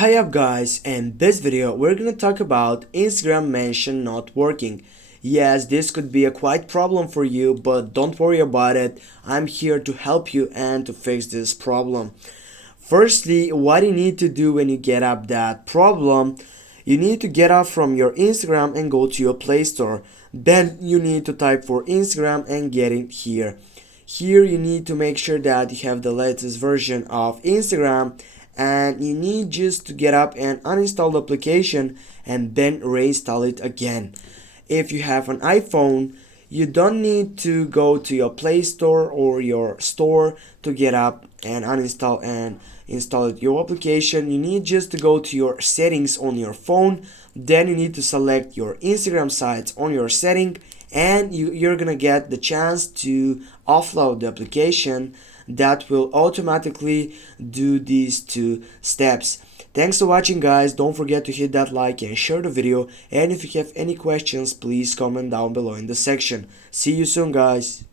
Hi up guys, in this video we're gonna talk about Instagram mention not working. Yes, this could be a quite problem for you, but don't worry about it. I'm here to help you and to fix this problem. Firstly, what you need to do when you get up that problem, you need to get up from your Instagram and go to your Play Store. Then you need to type for Instagram and get it here. Here you need to make sure that you have the latest version of Instagram, and you need just to get up and uninstall the application and then reinstall it again. If you have an iPhone, you don't need to go to your Play Store or your store to get up and uninstall and install it. Your application, you need just to go to your settings on your phone. Then you need to select your Instagram sites on your setting, and you're gonna get the chance to offload the application that will automatically do these two steps. Thanks for watching guys. Don't forget to hit that like and share the video, and if you have any questions please comment down below in the section. See you soon guys.